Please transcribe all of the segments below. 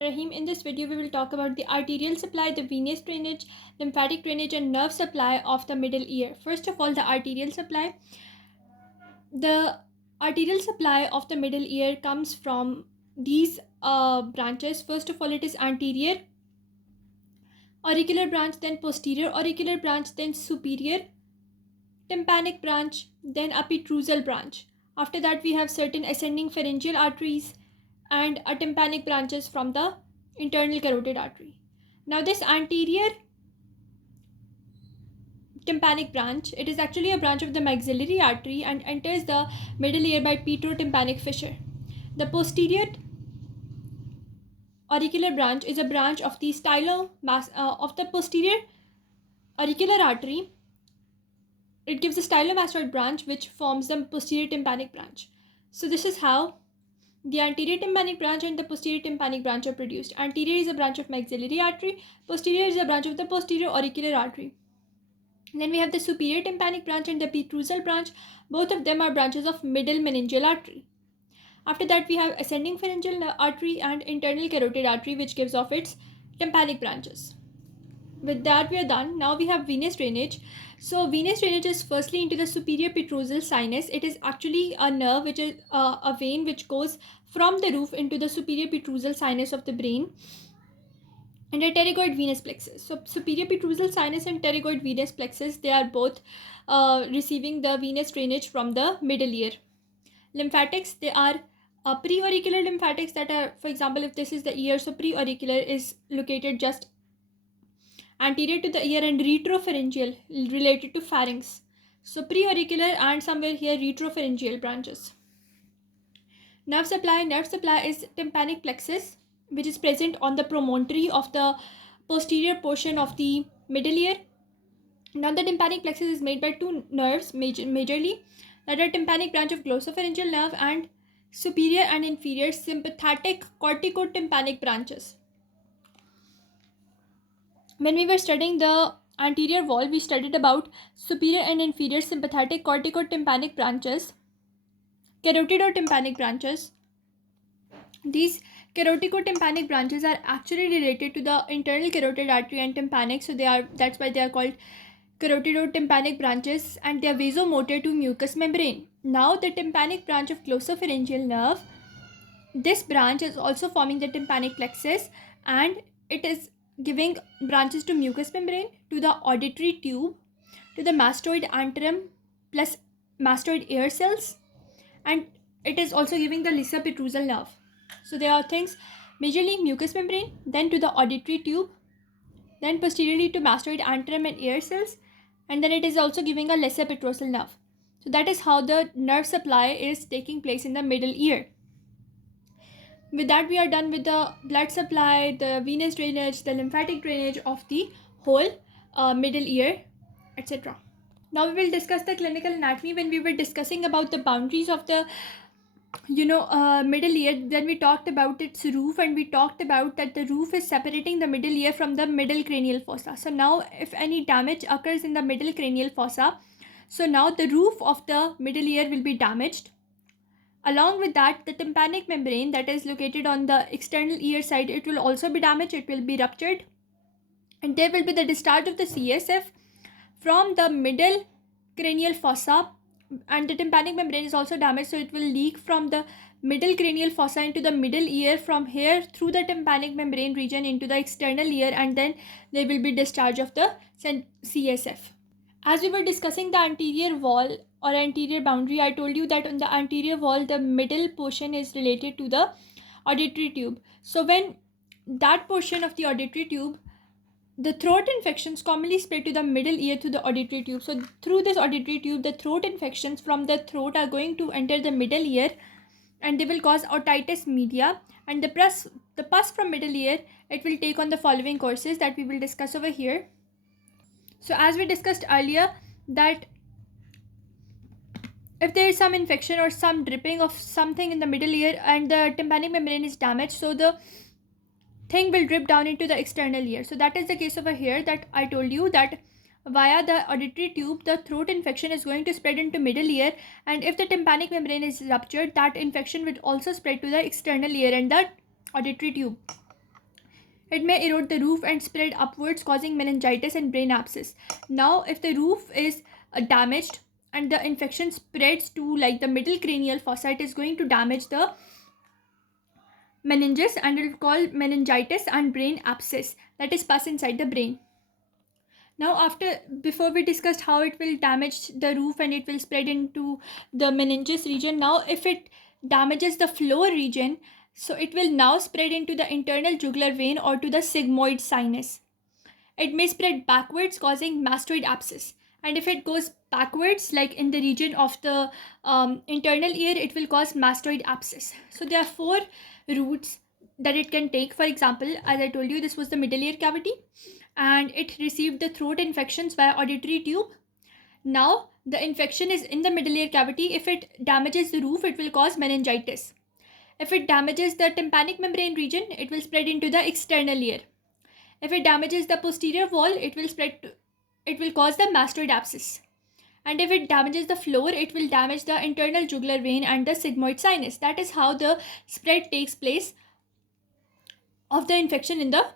Rahim, in this video we will talk about the arterial supply, the venous drainage, lymphatic drainage and nerve supply of the middle ear. First of all, the arterial supply. The arterial supply of the middle ear comes from these branches. First of all, it is anterior auricular branch, then posterior auricular branch, then superior tympanic branch, then a petrosal branch. After that, we have certain ascending pharyngeal arteries and a tympanic branches from the internal carotid artery. Now, this anterior tympanic branch, it is actually a branch of the maxillary artery and enters the middle ear by petrotympanic fissure. The posterior auricular branch is a branch of the of the posterior auricular artery. It gives a stylomastoid branch which forms the posterior tympanic branch. So this is how the anterior tympanic branch and the posterior tympanic branch are produced. Anterior is a branch of maxillary artery. Posterior is a branch of the posterior auricular artery. Then we have the superior tympanic branch and the petrosal branch. Both of them are branches of middle meningeal artery. After that, we have ascending pharyngeal artery and internal carotid artery, which gives off its tympanic branches. With that, we are done. Now we have venous drainage. So venous drainage is firstly into the superior petrosal sinus. It is actually a nerve, which is a vein which goes from the roof into the superior petrosal sinus of the brain and a pterygoid venous plexus. So superior petrosal sinus and pterygoid venous plexus, they are both receiving the venous drainage from the middle ear. Lymphatics, they are pre-auricular lymphatics that are, for example, if this is the ear, so pre-auricular is located just anterior to the ear and retropharyngeal related to pharynx. So pre-auricular and somewhere here retropharyngeal branches. Nerve supply is tympanic plexus, which is present on the promontory of the posterior portion of the middle ear. Now the tympanic plexus is made by two nerves majorly, that are tympanic branch of glossopharyngeal nerve and superior and inferior sympathetic corticotympanic branches. When we were studying the anterior wall, we studied about superior and inferior sympathetic corticotympanic branches, carotid or tympanic branches. These caroticotympanic branches are actually related to the internal carotid artery and tympanic, so that's why they are called carotidotympanic branches, and they are vasomotor to mucous membrane. Now the tympanic branch of glossopharyngeal nerve, this branch is also forming the tympanic plexus and it is giving branches to mucous membrane, to the auditory tube, to the mastoid antrum plus mastoid ear cells, and it is also giving the Lyssa petrosal nerve. So there are things majorly mucous membrane, then to the auditory tube, then posteriorly to mastoid antrum and ear cells, and then it is also giving a Lyssa petrosal nerve. So that is how the nerve supply is taking place in the middle ear. With that, we are done with the blood supply, the venous drainage, the lymphatic drainage of the whole middle ear, etc. Now we will discuss the clinical anatomy. When we were discussing about the boundaries of the middle ear, then we talked about its roof, and we talked about that the roof is separating the middle ear from the middle cranial fossa. So now if any damage occurs in the middle cranial fossa, so now the roof of the middle ear will be damaged. Along with that, the tympanic membrane that is located on the external ear side, it will also be damaged, it will be ruptured, and there will be the discharge of the CSF from the middle cranial fossa, and the tympanic membrane is also damaged, so it will leak from the middle cranial fossa into the middle ear, from here through the tympanic membrane region into the external ear, and then there will be discharge of the CSF. As we were discussing the anterior wall or anterior boundary, I told you that on the anterior wall, the middle portion is related to the auditory tube. So when that portion of the auditory tube, the throat infections commonly spread to the middle ear through the auditory tube. So through this auditory tube, the throat infections from the throat are going to enter the middle ear, and they will cause otitis media, and the pus from middle ear, it will take on the following courses that we will discuss over here. So as we discussed earlier, that if there is some infection or some dripping of something in the middle ear and the tympanic membrane is damaged, so the thing will drip down into the external ear. So that is the case over here, that I told you that via the auditory tube, the throat infection is going to spread into middle ear, and if the tympanic membrane is ruptured, that infection will also spread to the external ear and the auditory tube. It may erode the roof and spread upwards, causing meningitis and brain abscess. Now, if the roof is damaged and the infection spreads to like the middle cranial fossa, it is going to damage the meninges and it will call meningitis and brain abscess, that is pus inside the brain. Now, before we discussed how it will damage the roof and it will spread into the meninges region, now if it damages the floor region, so it will now spread into the internal jugular vein or to the sigmoid sinus. It may spread backwards, causing mastoid abscess. And if it goes backwards, like in the region of the internal ear, it will cause mastoid abscess. So there are four routes that it can take. For example, as I told you, this was the middle ear cavity and it received the throat infections via auditory tube. Now the infection is in the middle ear cavity. If it damages the roof, it will cause meningitis. If it damages the tympanic membrane region, it will spread into the external ear. If it damages the posterior wall, it will cause the mastoid abscess. And if it damages the floor, it will damage the internal jugular vein and the sigmoid sinus. That is how the spread takes place of the infection in the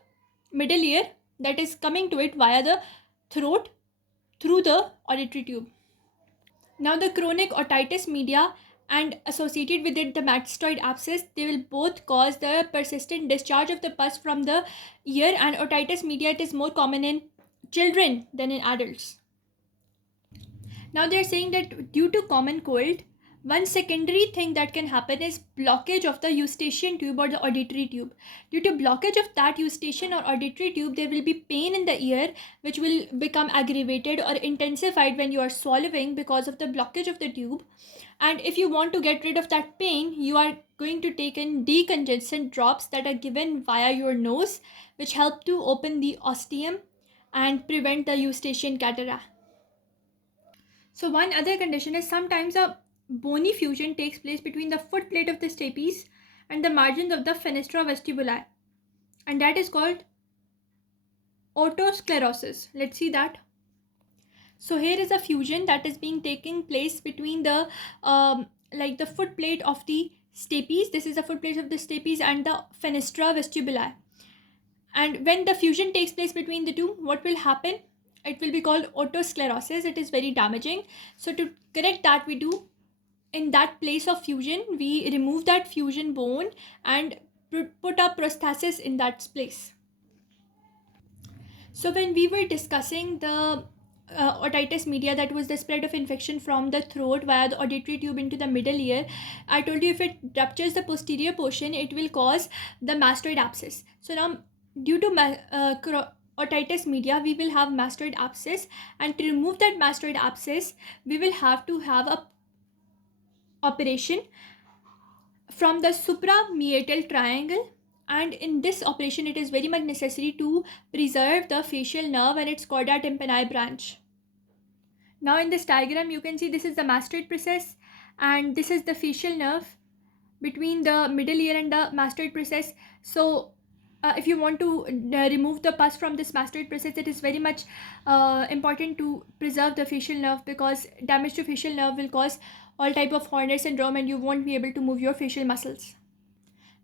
middle ear, that is coming to it via the throat through the auditory tube. Now the chronic otitis media and associated with it the mastoid abscess, they will both cause the persistent discharge of the pus from the ear, and otitis media, it is more common in children than in adults. Now they are saying that due to common cold, one secondary thing that can happen is blockage of the eustachian tube or the auditory tube. Due to blockage of that eustachian or auditory tube, there will be pain in the ear which will become aggravated or intensified when you are swallowing because of the blockage of the tube. And if you want to get rid of that pain, you are going to take in decongestant drops that are given via your nose, which help to open the ostium and prevent the eustachian cataract. So one other condition is sometimes a bony fusion takes place between the foot plate of the stapes and the margins of the fenestra vestibuli, and that is called otosclerosis. Let's see that. So here is a fusion that is being taking place between the like the foot plate of the stapes. This is the foot plate of the stapes and the fenestra vestibuli. And when the fusion takes place between the two, what will happen? It will be called otosclerosis. It is very damaging. So to correct that, we do in that place of fusion, we remove that fusion bone and put a prosthesis in that place. So when we were discussing the otitis media, that was the spread of infection from the throat via the auditory tube into the middle ear, I told you if it ruptures the posterior portion, it will cause the mastoid abscess. So now due to otitis media, we will have mastoid abscess, and to remove that mastoid abscess, we will have to have a operation from the suprameatal triangle, and in this operation it is very much necessary to preserve the facial nerve and its chorda tympani branch. Now in this diagram you can see this is the mastoid process and this is the facial nerve between the middle ear and the mastoid process. So if you want to remove the pus from this mastoid process, it is very much important to preserve the facial nerve, because damage to facial nerve will cause all type of Horner syndrome and you won't be able to move your facial muscles.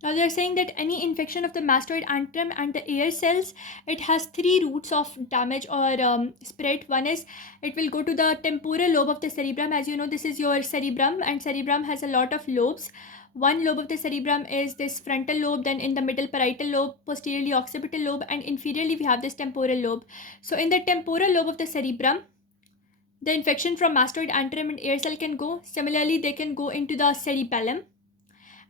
Now they are saying that any infection of the mastoid antrum and the ear cells, it has three routes of damage or spread. One is it will go to the temporal lobe of the cerebrum. As you know, this is your cerebrum, and cerebrum has a lot of lobes. One lobe of the cerebrum is this frontal lobe, then in the middle parietal lobe, posteriorly occipital lobe, and inferiorly we have this temporal lobe. So in the temporal lobe of the cerebrum, the infection from mastoid antrum and ear cell can go. Similarly, they can go into the cerebellum,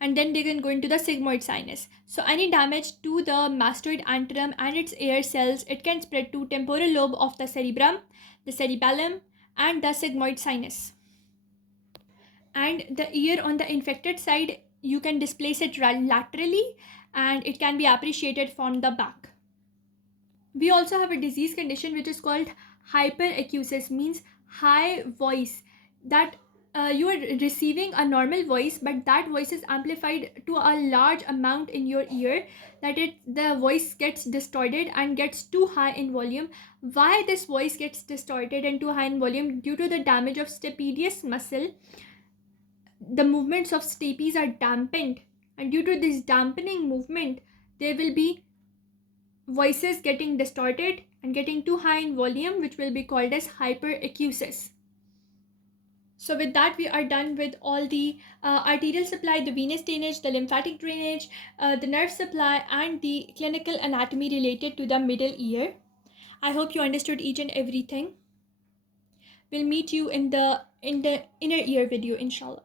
and then they can go into the sigmoid sinus. So any damage to the mastoid antrum and its ear cells, it can spread to temporal lobe of the cerebrum, the cerebellum, and the sigmoid sinus. And the ear on the infected side, you can displace it laterally and it can be appreciated from the back. We also have a disease condition which is called hyperacusis, means high voice, that you are receiving a normal voice but that voice is amplified to a large amount in your ear, that the voice gets distorted and gets too high in volume. Why this voice gets distorted and too high in volume? Due to the damage of stapedius muscle, the movements of stapes are dampened, and due to this dampening movement there will be voices getting distorted and getting too high in volume, which will be called as hyperacusis. So with that, we are done with all the arterial supply, the venous drainage, the lymphatic drainage, the nerve supply, and the clinical anatomy related to the middle ear. I hope you understood each and everything. We'll meet you in the inner ear video, inshallah.